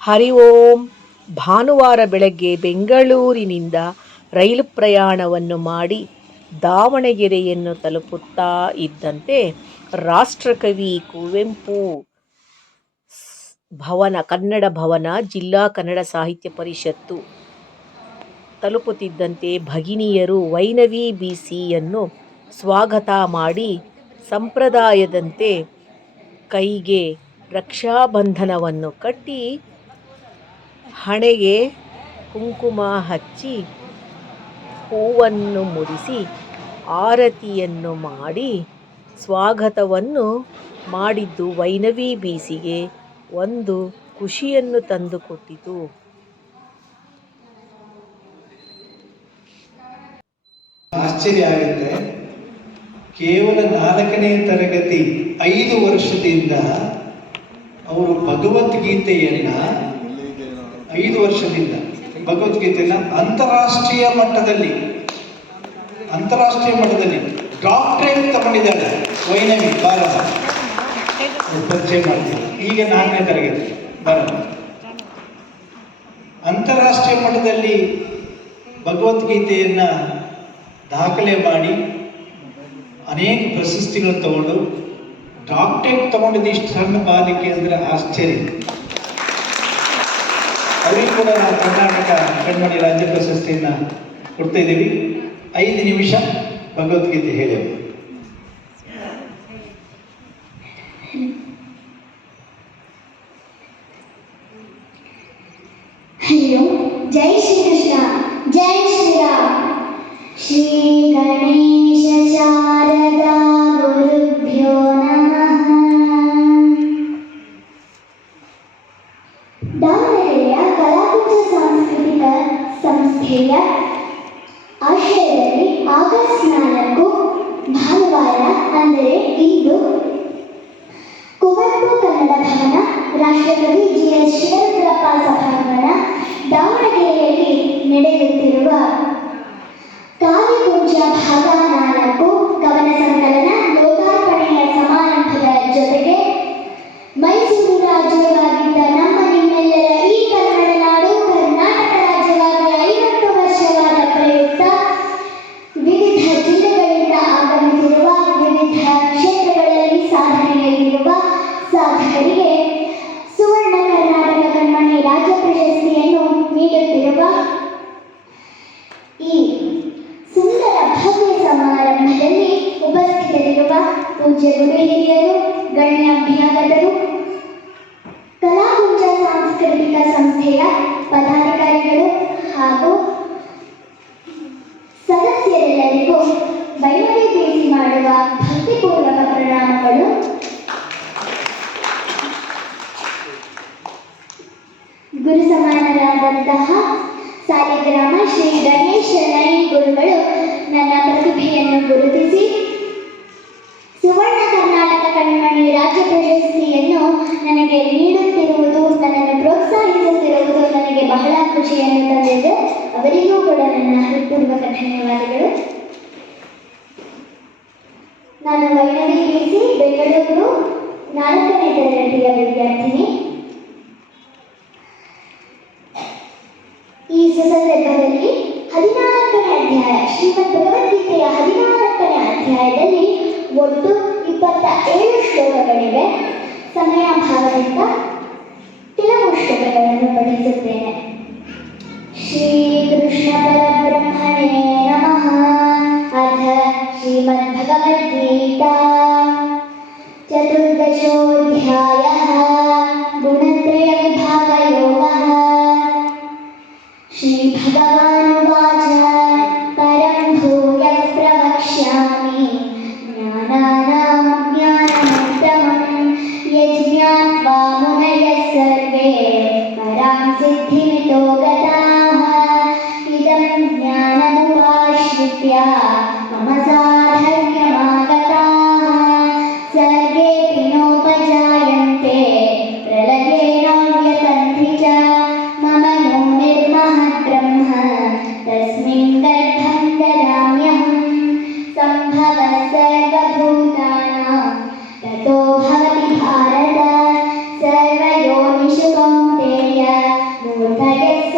ಹರಿ ಓಂ. ಭಾನುವಾರ ಬೆಳಗ್ಗೆ ಬೆಂಗಳೂರಿನಿಂದ ರೈಲು ಪ್ರಯಾಣವನ್ನು ಮಾಡಿ ದಾವಣಗೆರೆಯನ್ನು ತಲುಪುತ್ತಾ ಇದ್ದಂತೆ ರಾಷ್ಟ್ರಕವಿ ಕುವೆಂಪು ಭವನ, ಕನ್ನಡ ಭವನ, ಜಿಲ್ಲಾ ಕನ್ನಡ ಸಾಹಿತ್ಯ ಪರಿಷತ್ತು ತಲುಪುತ್ತಿದ್ದಂತೆ ಭಗಿನಿಯರು ವೈನವಿ ಬಿಸಿಯನ್ನು ಸ್ವಾಗತ ಮಾಡಿ ಸಂಪ್ರದಾಯದಂತೆ ಕೈಗೆ ರಕ್ಷಾಬಂಧನವನ್ನು ಕಟ್ಟಿ ಹಣೆಗೆ ಕುಂಕುಮ ಹಚ್ಚಿ ಹೂವನ್ನು ಮುಡಿಸಿ ಆರತಿಯನ್ನು ಮಾಡಿ ಸ್ವಾಗತವನ್ನು ಮಾಡಿದ್ದು ವೈನವಿ ಬೀಸಿಗೆ ಒಂದು ಖುಷಿಯನ್ನು ತಂದುಕೊಟ್ಟಿತು. ಆಶ್ಚರ್ಯ ಆಗುತ್ತೆ. ಕೇವಲ ನಾಲ್ಕನೇ ತರಗತಿ ಐದು ವರ್ಷದಿಂದ ಅವರು ಭಗವದ್ಗೀತೆಯನ್ನ ಐದು ವರ್ಷದಿಂದ ಭಗವದ್ಗೀತೆಯನ್ನು ಅಂತಾರಾಷ್ಟ್ರೀಯ ಮಟ್ಟದಲ್ಲಿ ಅಂತಾರಾಷ್ಟ್ರೀಯ ಮಟ್ಟದಲ್ಲಿ ಡಾಕ್ಟ್ರೇಟ್ ತಗೊಂಡಿದ್ದಾರೆ ವೈನವಿ ಭಾರತ ಪರಿಚಯ ಮಾಡ್ತೀವಿ ಈಗ ನಾಲ್ಕನೇ ತರಗತಿ. ಭಾರತ ಅಂತಾರಾಷ್ಟ್ರೀಯ ಮಟ್ಟದಲ್ಲಿ ಭಗವದ್ಗೀತೆಯನ್ನು ದಾಖಲೆ ಮಾಡಿ ಅನೇಕ ಪ್ರಶಸ್ತಿಗಳನ್ನು ತಗೊಂಡು ಡಾಕ್ಟ್ರೇಟ್ ತಗೊಂಡಿದ್ದು ಇಷ್ಟು ಸಣ್ಣ ಬಾಲಿಕೆ ಅಂದರೆ ಆಶ್ಚರ್ಯ. ಕೂಡ ಕರ್ನಾಟಕ ಕಣ್ಮಣಿ ರಾಜ್ಯ ಪ್ರಶಸ್ತಿಯನ್ನು ಕೊಡ್ತಾ ಇದ್ದೀವಿ ಐದು ನಿಮಿಷ ಭಗವದ್ಗೀತೆ ಹೇಳಿ. ಹಲೋ ಜೈ ಶ್ರೀಕೃಷ್ಣ, ಜೈ ಶ್ರೀರಾಮ್. ಶ್ರೀ ಗಣೇಶ ಶಾರದಾ ಗುರುಭ್ಯೋ ನಮಃ. ಸಂಸ್ಥೆಯ ಆಶ್ರಯದಲ್ಲಿ ಆಗಸ್ಟ್ ನಾಲ್ಕು ಭಾನುವಾರ, ಅಂದರೆ ಇಂದು ಕುವೆಂಪು ಕನ್ನಡ ಭವನ ರಾಷ್ಟ್ರಕವಿ ಜಿ ಎಸ್ ಶಿವರುದ್ರಪ್ಪ ಸಭಾಂಗಣ, ದಾವಣಗೆರೆಯಲ್ಲಿ ನಡೆಯುತ್ತಿರುವ Série ನಾಲ್ಕನೇ ತರಗತಿಯ ವಿದ್ಯಾರ್ಥಿನಿ. ಈ ಸಂದರ್ಭದಲ್ಲಿ ಹದಿನಾಲ್ಕನೇ ಅಧ್ಯಾಯ, ಶ್ರೀಮದ್ ಭಗವದ್ಗೀತೆಯ ಹದಿನಾಲ್ಕನೇ ಅಧ್ಯಾಯದಲ್ಲಿ ಒಟ್ಟು ಇಪ್ಪತ್ತ ಏಳು ಶ್ಲೋಕಗಳಿವೆ. ಸಮಯಾಭಾವದಿಂದ ಕೆಲವು ಶ್ಲೋಕಗಳನ್ನು ಪಠಿಸುತ್ತೇನೆ. ಶ್ರೀಕೃಷ್ಣ ಪರಬ್ರಹ್ಮಣೇ ನಮಃ. ಅಥ ಶ್ರೀಮದ್ ಭಗವದ್ಗೀತಾ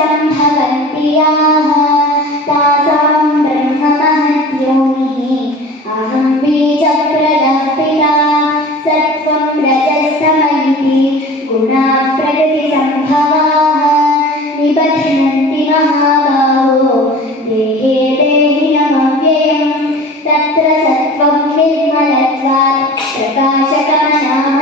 सम्भवन्ति याः तासां ब्रह्ममहद्योनिः अहं बीजप्रदः पिता सत्त्वं रजस्तमैति गुणाः प्रकृतिसम्भवाः निबध्नन्ति महाबाहो देहे देहिनमव्ययम् तत्र सत्त्वं निर्मलत्वात् प्रकाशकमनामयम्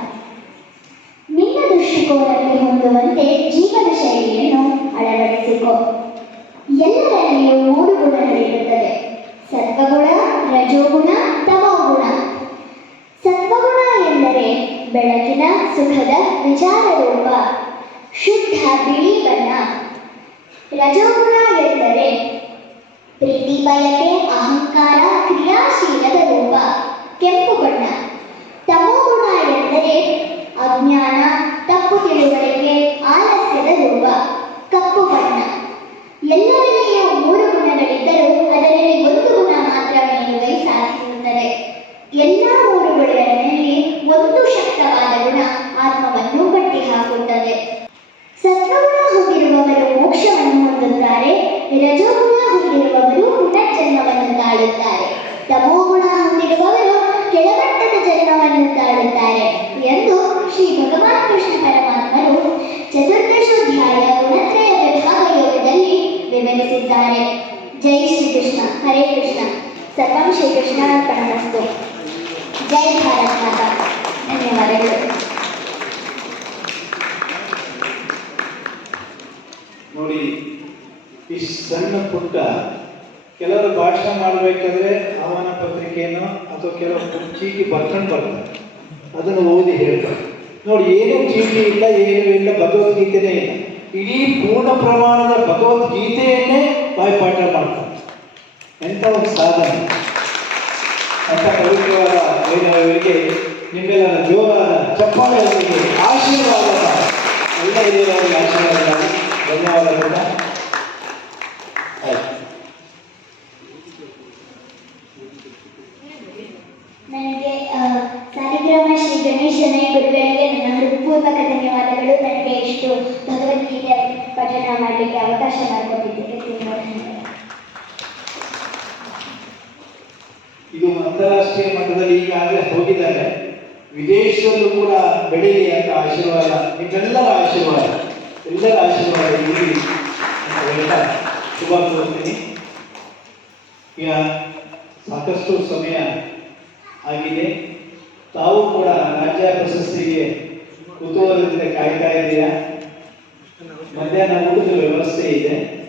ಸುಖದ ವಿಚಾರರೂಪ ಶುದ್ಧ ಬಿಳಿ ಬಣ್ಣ. ರಜೋಗುಣ ಎಂದರೆ ಪ್ರೀತಿ ಬಯಕೆ ಅಹಂಕಾರ ಕ್ರಿಯಾಶೀಲದ ರೂಪ ಕೆಂಪು ಬಣ್ಣ. ತಮೋಗುಣ ಎಂದರೆ ಅಜ್ಞಾನ, ತಪ್ಪು ತಿಳುವಳಿಕೆ ಹೊಂದಿರುವವರು ಕೆಳಮಟ್ಟದ ಜನ್ಮವನ್ನು ತಾಳುತ್ತಾರೆ ಎಂದು ಶ್ರೀ ಭಗವಾನ್ ಕೃಷ್ಣ ಪರಮಾತ್ಮರು ಚತುರ್ದಶೋಧ್ಯಾಯ ಗುಣತ್ರಯ ವಿಭಾಗ ಯೋಗದಲ್ಲಿ ವಿವರಿಸಿದ್ದಾರೆ. ಜೈ ಶ್ರೀ ಕೃಷ್ಣ ಹರೇ ಕೃಷ್ಣ. ಸರ್ವಂ ಶ್ರೀಕೃಷ್ಣ ಅರ್ಪಣಮಸ್ತು. ಜೈ ಭಾರತ ಧನ್ಯವಾದಗಳು. ನೋಡಿ, ಈ ಸಣ್ಣ ಪುಟ್ಟ ಕೆಲವರು ಭಾಷಣ ಮಾಡಬೇಕಾದ್ರೆ ಆಹ್ವಾನ ಪತ್ರಿಕೆಯನ್ನು ಅಥವಾ ಕೆಲವು ಚೀಟಿ ಬರ್ಕೊಂಡು ಬರ್ತಾರೆ. ಅದನ್ನು ಓದಿ ಹೇಳ್ತಾರೆ. ನೋಡಿ, ಏನು ಚೀಟಿ ಇಲ್ಲ, ಏನು ಇಲ್ಲ, ಭಗವದ್ಗೀತೆನೇ ಇಲ್ಲ. ಇಡೀ ಪೂರ್ಣ ಪ್ರಮಾಣದ ಭಗವದ್ಗೀತೆಯನ್ನೇ ಬಾಯ್ಪಾಠ ಮಾಡ್ತಾರೆ. ಎಂಥ ಒಂದು ಸಾಧನೆ. ಅಂತ ಪವಿತ್ರವಾದ ವೈದ್ಯವರಿಗೆ ನಿಮ್ಮೆಲ್ಲರ ಜೋರಾದ ಚಪ್ಪಾಳೆಯೊಂದಿಗೆ ಆಶೀರ್ವಾದ ಎಲ್ಲ ಹಿರಿಯರವರಿಗೆ ಆಶೀರ್ವಾದ ಧನ್ಯವಾದಗಳು. ನನಗೆ ಸಾಲಿಗ್ರಾಮ ಶ್ರೀ ಗಣೇಶನ ಗುರುಗಳಿಗೆ ನನ್ನ ಹೃತ್ಪೂರ್ವಕ ಧನ್ಯವಾದಗಳು. ನನಗೆ ಇಷ್ಟು ಭಗವದ್ಗೀತೆ ಪಠಣ ಮಾಡಲಿಕ್ಕೆ ಅವಕಾಶ ಮಾಡಿಕೊಟ್ಟಿದ್ದೇನೆ ತುಂಬ ಇದು ಅಂತಾರಾಷ್ಟ್ರೀಯ ಮಟ್ಟದಲ್ಲಿ ಈಗಾಗಲೇ ಹೋಗಿದ್ದಾರೆ. ವಿದೇಶದಲ್ಲೂ ಕೂಡ ಬೆಳೆಯಲಿ ಅಂತ ಆಶೀರ್ವಾದ, ನಿಮ್ಮೆಲ್ಲರ ಆಶೀರ್ವಾದ, ಎಲ್ಲರ ಆಶೀರ್ವಾದ ಇರಲಿ ಅಂತ ಹೇಳ್ತಾ ಶುಭ ಕೋರ್ತೀನಿ ಈಗ ಸಾಕಷ್ಟು ಸಮಯ ಆಗಿದೆ. ತಾವು ಕೂಡ ರಾಜ್ಯ ಪ್ರಶಸ್ತಿಗೆ ಕುತೂಹಲದಿಂದ ಕಾಯ್ತಾ ಇದೆಯಾ ಮಧ್ಯಾಹ್ನ ಊಟದ ವ್ಯವಸ್ಥೆ ಇದೆ.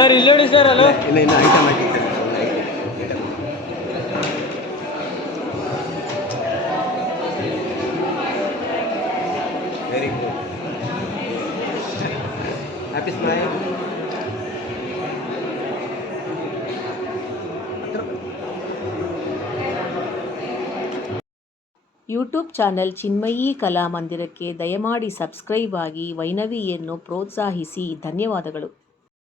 ಸರ್ ಇಲ್ಲಿ ನೋಡಿ ಸರ್ ಅಲ್ಲ ಇಲ್ಲ ಇಲ್ಲ ಐಟಮ್ ಹಾಕಿ. Very good happy smile YouTube channel Chinmayi Kala ಮಂದಿರಕ್ಕೆ ದಯಮಾಡಿ ಸಬ್ಸ್ಕ್ರೈಬ್ ಆಗಿ ವೈನವಿಯನ್ನು ಪ್ರೋತ್ಸಾಹಿಸಿ. ಧನ್ಯವಾದಗಳು.